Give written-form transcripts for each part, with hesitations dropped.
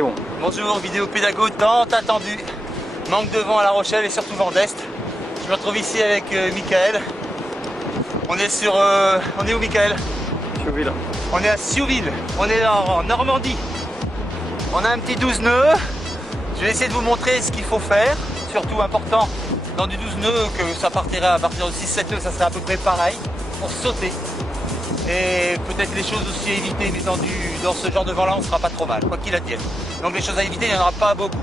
Bon. Bonjour, vidéo pédago tant attendu. Manque de vent à La Rochelle et surtout vent d'est. Je me retrouve ici avec Michael. On est sur... on est où, Michael? Siouville. On est à Siouville. On est en Normandie. On a un petit 12 nœuds. Je vais essayer de vous montrer ce qu'il faut faire. Surtout important dans du 12 nœuds que ça partirait à partir de 6-7 nœuds, ça serait à peu près pareil pour sauter. Et peut-être les choses aussi à éviter, mais dans ce genre de vent là on sera pas trop mal, quoi qu'il advienne. Donc les choses à éviter, il n'y en aura pas beaucoup.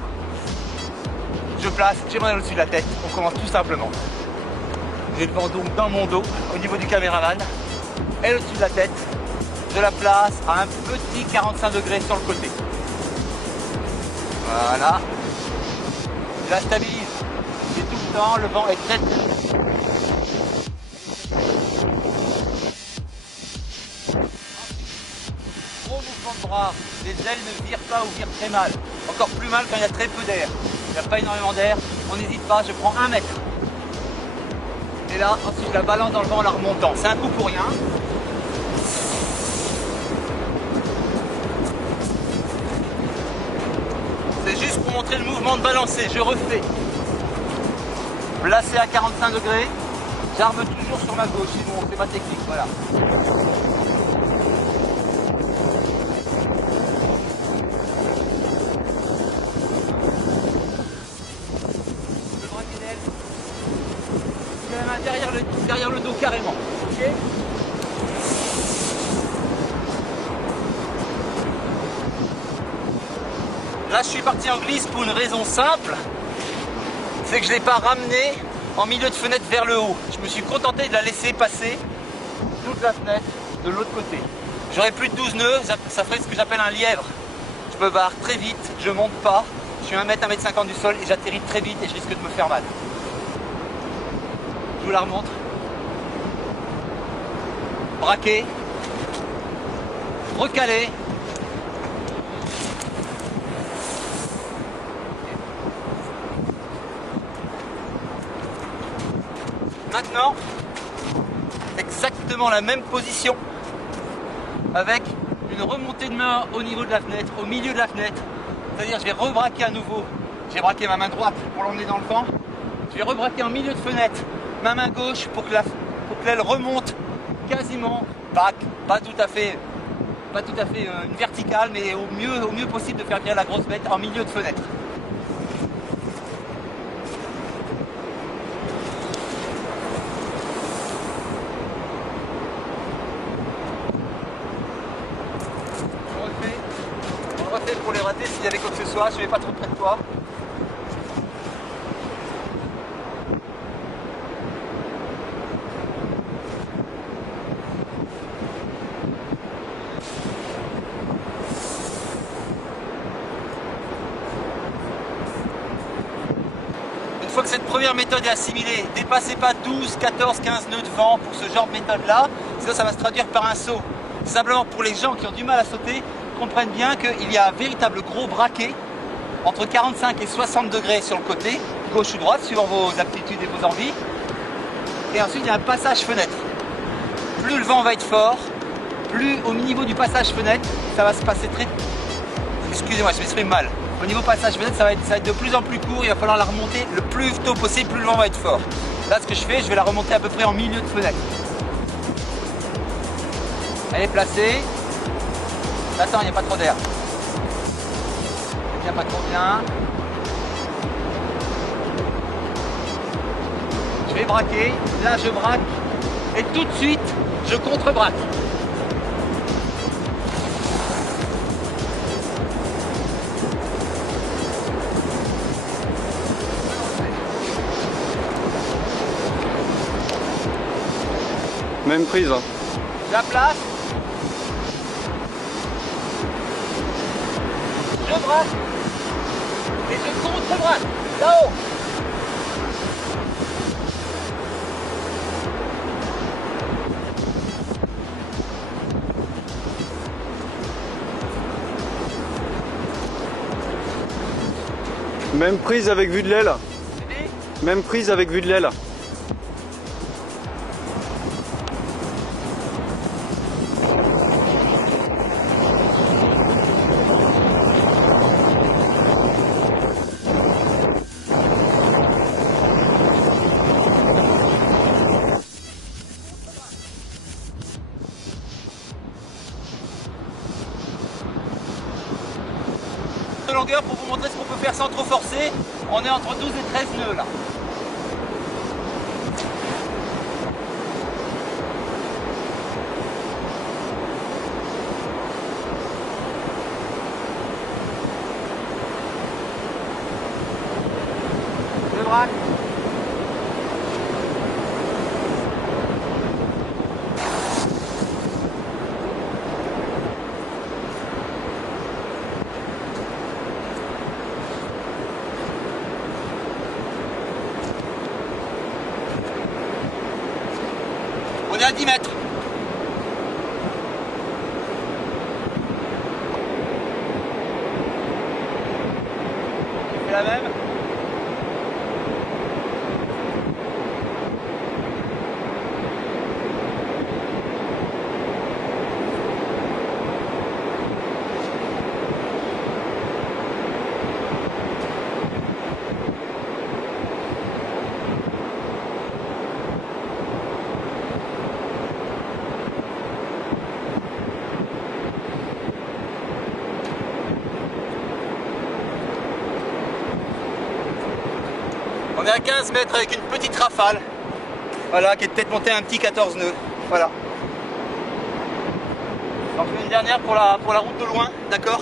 Je place, j'ai mon main au-dessus de la tête, on commence tout simplement. J'ai le vent donc dans mon dos, au niveau du caméraman, et au-dessus de la tête. Je la place à un petit 45 degrés sur le côté. Voilà. Je la stabilise. Et tout le temps, le vent est très mouvement de bras, les ailes ne virent pas ou virent très mal. Encore plus mal quand il y a très peu d'air. Il n'y a pas énormément d'air, on n'hésite pas, je prends 1 mètre. Et là, ensuite je la balance dans le vent en la remontant. C'est un coup pour rien. C'est juste pour montrer le mouvement de balancer, je refais. Placé à 45 degrés, j'arme toujours sur ma gauche, c'est ma technique, voilà. Derrière le dos carrément. Okay. Là je suis parti en glisse pour une raison simple, c'est que je ne l'ai pas ramené en milieu de fenêtre vers le haut. Je me suis contenté de la laisser passer toute la fenêtre de l'autre côté. J'aurais plus de 12 nœuds, ça ferait ce que j'appelle un lièvre. Je me barre très vite, je monte pas, je suis 1 mètre, 1 mètre 50 du sol et j'atterris très vite et je risque de me faire mal. Je vous la remontre. Braquer, recaler, maintenant exactement la même position avec une remontée de main au niveau de la fenêtre, au milieu de la fenêtre, c'est-à-dire je vais rebraquer à nouveau, j'ai braqué ma main droite pour l'emmener dans le vent, je vais rebraquer en milieu de fenêtre ma main gauche pour que l'aile remonte quasiment, pas tout à fait une verticale, mais au mieux possible de faire bien la grosse bête en milieu de fenêtre. On refait pour les rater s'il y avait quoi que ce soit, je ne vais pas trop près de toi. Une fois que cette première méthode est assimilée, dépassez pas 12, 14, 15 nœuds de vent pour ce genre de méthode là, sinon ça va se traduire par un saut. Simplement pour les gens qui ont du mal à sauter, comprennent bien qu'il y a un véritable gros braquet entre 45 et 60 degrés sur le côté, gauche ou droite, suivant vos aptitudes et vos envies. Et ensuite il y a un passage fenêtre. Plus le vent va être fort, plus au niveau du passage fenêtre, ça va se passer très... Excusez-moi, je m'exprime mal. Au niveau passage fenêtre, ça va être de plus en plus court, il va falloir la remonter le plus tôt possible, plus le vent va être fort. Là, ce que je fais, je vais la remonter à peu près en milieu de fenêtre. Elle est placée. Attends, il n'y a pas trop d'air. Il n'y a pas trop bien. Je vais braquer. Là, je braque. Et tout de suite, je contre-braque. Même prise. Je la place. Je braque. Et je contre-braque. Là-haut. Même prise avec vue de l'aile. Même prise avec vue de l'aile. de longueur pour vous montrer ce qu'on peut faire sans trop forcer. On est entre 12 et 13 nœuds là. Le braque. On est à 10 mètres. Tu fais la même. On est à 15 mètres avec une petite rafale, voilà, qui est peut-être montée à un petit 14 nœuds, voilà. On fait une dernière pour la route de loin, d'accord?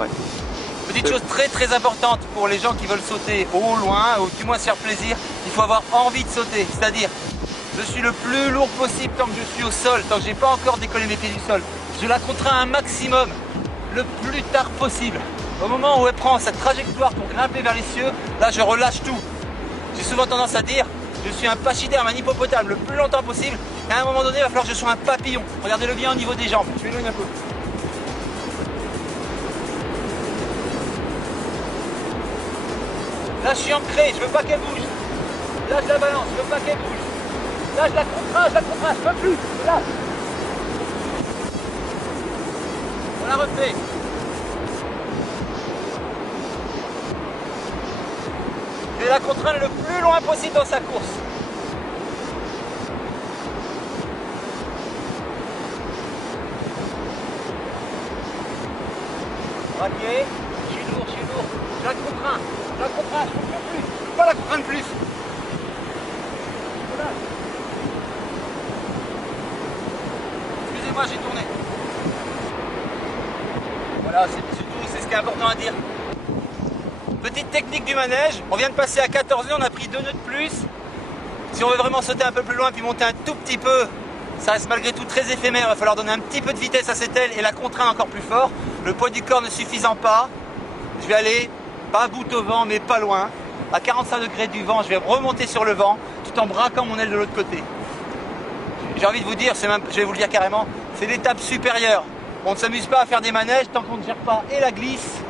Ouais. Petite chose très importante pour les gens qui veulent sauter haut ou loin, ou du moins se faire plaisir, il faut avoir envie de sauter. C'est-à-dire, je suis le plus lourd possible tant que je suis au sol, tant que j'ai pas encore décollé mes pieds du sol. Je la contrains un maximum, le plus tard possible. Au moment où elle prend sa trajectoire pour grimper vers les cieux, là je relâche tout. J'ai souvent tendance à dire, je suis un pachyderme, un hippopotame le plus longtemps possible, et à un moment donné, il va falloir que je sois un papillon. Regardez-le bien au niveau des jambes, je m'éloigne un peu. Là je suis ancré, je veux pas qu'elle bouge. Là je la balance, je veux pas qu'elle bouge. Là je la contrains, je peux plus. Là. On la refait. Je vais la contraindre le plus loin possible dans sa course. Braqué, je suis lourd. Je la contrains, je peux plus. Je peux pas la contraindre plus. Voilà. Excusez-moi, j'ai tourné. Voilà, c'est tout, c'est ce qui est important à dire. Petite technique du manège, on vient de passer à 14 nœuds, on a pris 2 nœuds de plus. Si on veut vraiment sauter un peu plus loin puis monter un tout petit peu, ça reste malgré tout très éphémère, il va falloir donner un petit peu de vitesse à cette aile et la contraindre encore plus fort. Le poids du corps ne suffisant pas, je vais aller pas bout au vent mais pas loin. À 45 degrés du vent, je vais remonter sur le vent tout en braquant mon aile de l'autre côté. J'ai envie de vous dire, je vais vous le dire carrément, c'est l'étape supérieure. On ne s'amuse pas à faire des manèges tant qu'on ne gère pas et la glisse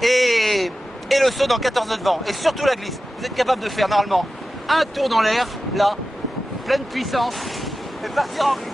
et le saut dans 14 nœuds de vent. Et surtout la glisse. Vous êtes capable de faire normalement un tour dans l'air, là, pleine puissance, et partir en glisse.